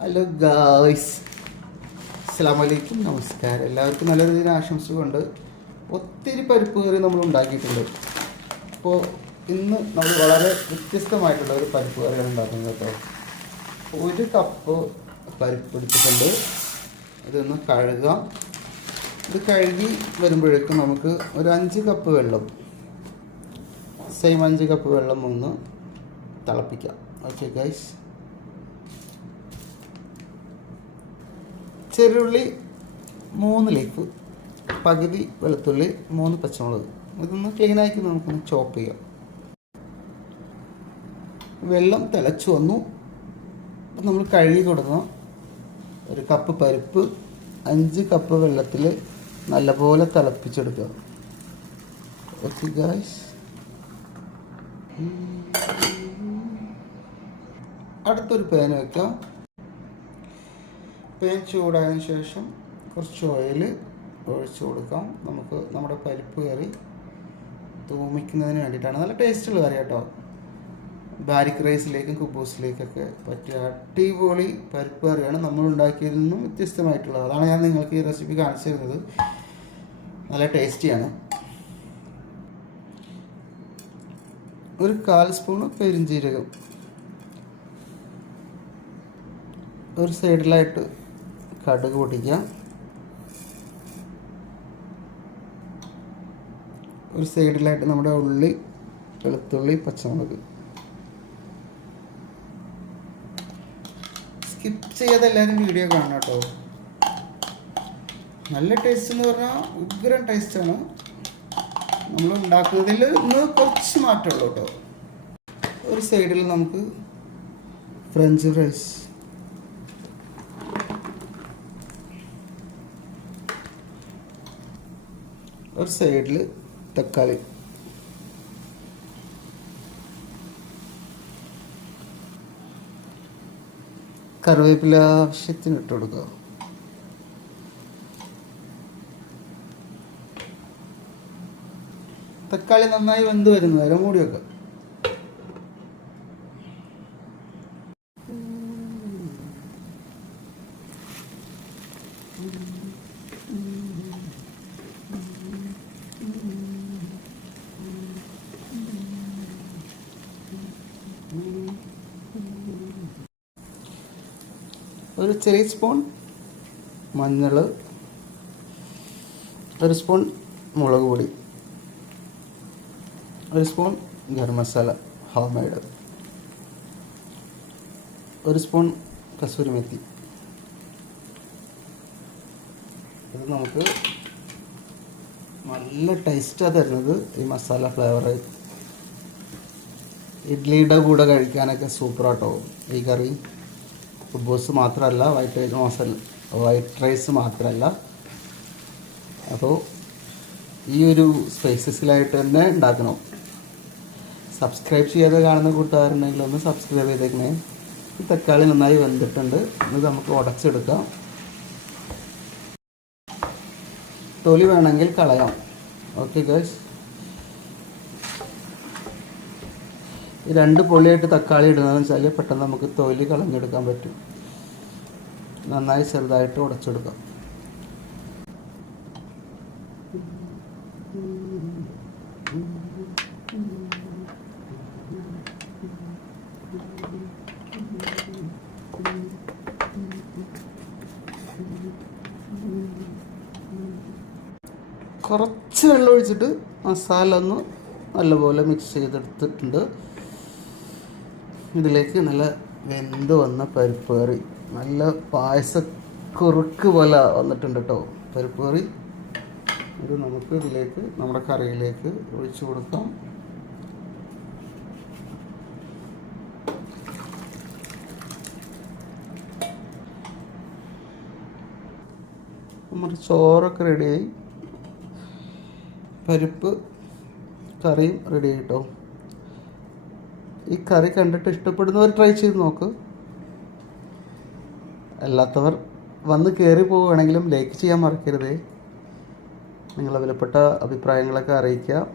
Hello guys അസ്സാം വലൈക്കും നമസ്കാരം. എല്ലാവർക്കും നല്ലൊരു ദിനം ആശംസകളുണ്ട്. ഒത്തിരി പരിപ്പ് കറി നമ്മൾ ഉണ്ടാക്കിയിട്ടുണ്ട്. അപ്പോൾ ഇന്ന് നമ്മൾ വളരെ വ്യത്യസ്തമായിട്ടുള്ള ഒരു പരിപ്പ് കറിയാണ് ഉണ്ടാക്കുന്നത് കേട്ടോ. ഒരു കപ്പ് പരിപ്പ് എടുത്തിട്ടുണ്ട്. ഇതൊന്ന് കഴുകാം. ഇത് കഴുകി വരുമ്പോഴേക്കും നമുക്ക് ഒരു അഞ്ച് കപ്പ് വെള്ളം സെയിം അഞ്ച് കപ്പ് വെള്ളം ഒന്ന് തിളപ്പിക്കാം. ഓക്കെ ഗൈസ് ചെറുള്ളി മൂന്ന് ലീഫ് പകുതി വെളുത്തുള്ളി മൂന്ന് പച്ചമുളക്. ഇതൊന്ന് ക്ലീൻ ആക്കി നമുക്കൊന്ന് ചോപ്പ് ചെയ്യാം. വെള്ളം തിളച്ചു വന്നു. അപ്പം നമ്മൾ കഴുകി കൊടുക്കണം. ഒരു കപ്പ് പരിപ്പ് അഞ്ച് കപ്പ് വെള്ളത്തിൽ നല്ലപോലെ തിളപ്പിച്ചെടുക്കുക. ഓക്കെ ഗായ്സ് അടുത്തൊരു പേന വയ്ക്കാം പാൻ ചൂടായതിനു ശേഷം കുറച്ച് ഓയിൽ ഒഴിച്ചു കൊടുക്കാം. നമുക്ക് നമ്മുടെ പരിപ്പ് കറി തൂമിക്കുന്നതിന് വേണ്ടിയിട്ടാണ്. നല്ല ടേസ്റ്റുള്ള കറി കേട്ടോ ബാരിക് റൈസിലേക്കും കുബൂസിലേക്കൊക്കെ പറ്റിയ അടിപൊളി പരിപ്പ് കറിയാണ് നമ്മൾ ഉണ്ടാക്കിയതിൽ നിന്നും വ്യത്യസ്തമായിട്ടുള്ളത്. അതാണ് ഞാൻ നിങ്ങൾക്ക് ഈ റെസിപ്പി കാണിച്ചു തരുന്നത്. നല്ല ടേസ്റ്റിയാണ് ഒരു കാൽ സ്പൂൺ പെരിഞ്ജീരകം ഒരു സൈഡിലായിട്ട് കടുക് പൊട്ടിക്കാം ഒരു സൈഡിലായിട്ട് നമ്മുടെ ഉള്ളി വെളുത്തുള്ളി പച്ചമുളക്. സ്കിപ്പ് ചെയ്യാതെ എല്ലാവരും വീഡിയോ കാണണം കേട്ടോ. നല്ല ടേസ്റ്റ് എന്ന് പറഞ്ഞാൽ ഉഗ്രം ടേസ്റ്റാണ് നമ്മൾ ഉണ്ടാക്കുന്നതിൽ ഇന്ന് കുറച്ച് മാറ്റമുള്ളൂ കേട്ടോ. ഒരു സൈഡിൽ നമുക്ക് ഫ്രഞ്ച് ഫ്രൈസ് ഒരു സൈഡിൽ തക്കാളി. കറിവേപ്പില ആവശ്യത്തിന് ഇട്ട് കൊടുക്കുക. തക്കാളി നന്നായി വെന്ത് വരുന്നു. വരെ മൂടി വെക്കാം. ഒരു ചെറിയ സ്പൂൺ മഞ്ഞൾ ഒരു സ്പൂൺ മുളക് പൊടി ഒരു spoon garam masala home made ഒരു സ്പൂൺ കസൂരി മെത്തി. ഇത് നമുക്ക് നല്ല ടേസ്റ്റാണ് തരുന്നത് ഈ മസാല ഫ്ലേവർ ഇഡ്ഡലിയുടെ കൂടെ കഴിക്കാനൊക്കെ സൂപ്പറാട്ടോ ഈ കറി. കുബൂസ് മാത്രമല്ല white rice masala white rice മാത്രമല്ല. അപ്പോൾ ഈ ഒരു സ്പൈസസിലായിട്ട് തന്നെ ഉണ്ടാക്കണം. സബ്സ്ക്രൈബ് ചെയ്യാതെ കാണുന്ന കൂട്ടുകാരുണ്ടെങ്കിൽ ഒന്ന് സബ്സ്ക്രൈബ് ചെയ്തേക്കണേ. ഈ തക്കാളി നന്നായി വെന്തിട്ടുണ്ട്. ഇത് നമുക്ക് ഉടച്ചെടുക്കാം. തൊലി വേണമെങ്കിൽ കളയാം. ഓക്കെ ഗൈസ് രണ്ട് പൊള്ളിയായിട്ട് തക്കാളി ഇടുന്നതെന്ന് വെച്ചാൽ പെട്ടെന്ന് നമുക്ക് തൊലി കളഞ്ഞെടുക്കാൻ പറ്റും. നന്നായി ചെറുതായിട്ട് ഉടച്ചെടുക്കാം. കുറച്ച് വെള്ളം ഒഴിച്ചിട്ട് മസാല ഒന്ന് നല്ലപോലെ മിക്സ് ചെയ്തെടുത്തിട്ടുണ്ട്. ഇതിലേക്ക് നല്ല വെന്ത് വന്ന പരിപ്പ് കറി. നല്ല പായസ കുറുക്ക് പോലെ വന്നിട്ടുണ്ട് കേട്ടോ പരിപ്പ് കറി. ഇത് നമുക്ക് ഇതിലേക്ക് നമ്മുടെ കറിയിലേക്ക് ഒഴിച്ചു കൊടുക്കാം. നമ്മുടെ ചോറൊക്കെ റെഡിയായി. പരിപ്പ് കറിയും റെഡി ആയിട്ടോ ഈ കറി കണ്ടിട്ട് ഇഷ്ടപ്പെടുന്നവർ ട്രൈ ചെയ്ത് നോക്ക്. അല്ലാത്തവർ വന്ന് കയറി പോവുകയാണെങ്കിലും ലൈക്ക് ചെയ്യാൻ മറക്കരുതേ. നിങ്ങളെ വിലപ്പെട്ട അഭിപ്രായങ്ങളൊക്കെ അറിയിക്കുക.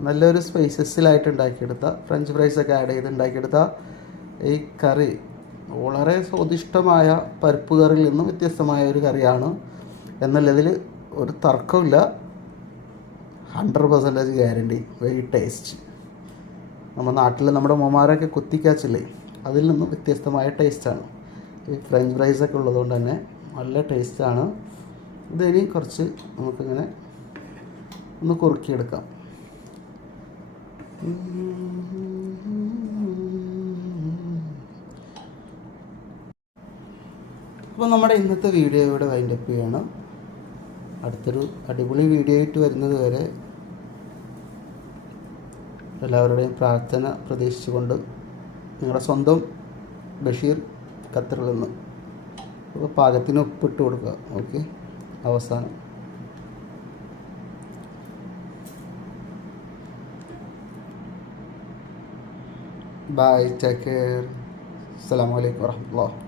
നല്ലൊരു സ്പൈസസിലായിട്ട് ഉണ്ടാക്കിയെടുത്ത ഫ്രഞ്ച് ഫ്രൈസ് ഒക്കെ ആഡ് ചെയ്ത് ഉണ്ടാക്കിയെടുത്ത ഈ കറി വളരെ സ്വാദിഷ്ടമായ പരിപ്പ് കറിയിൽ നിന്നും വ്യത്യസ്തമായ ഒരു കറിയാണ്. എന്നുള്ളതിൽ ഒരു തർക്കമില്ല hundred percentage guarantee very taste നമ്മുടെ നാട്ടിൽ നമ്മുടെ ഉമ്മമാരൊക്കെ കുത്തിക്കാച്ചില്ലേ? അതിൽ നിന്നും വ്യത്യസ്തമായ ടേസ്റ്റാണ് ഈ ഫ്രഞ്ച് ഫ്രൈസ് ഒക്കെ ഉള്ളതുകൊണ്ട് തന്നെ നല്ല ടേസ്റ്റാണ് ഇതിനി കുറച്ച് നമുക്കിങ്ങനെ ഒന്ന് കുറുക്കിയെടുക്കാം. അപ്പോൾ നമ്മുടെ ഇന്നത്തെ വീഡിയോ ഇവിടെ വൈൻഡപ്പ് ചെയ്യണം. അടുത്തൊരു അടിപൊളി വീഡിയോ ആയിട്ട് വരുന്നത് വരെ എല്ലാവരുടെയും പ്രാർത്ഥന പ്രതീക്ഷിച്ചുകൊണ്ട് നിങ്ങളുടെ സ്വന്തം ബഷീർ ഖത്തറിൽ നിന്ന് പാകത്തിന് ഉപ്പിട്ട് കൊടുക്കുക. ഓക്കെ? അവസാനം. ബൈ ടേക്ക് കെയർ അസ്സാം വലൈക്കും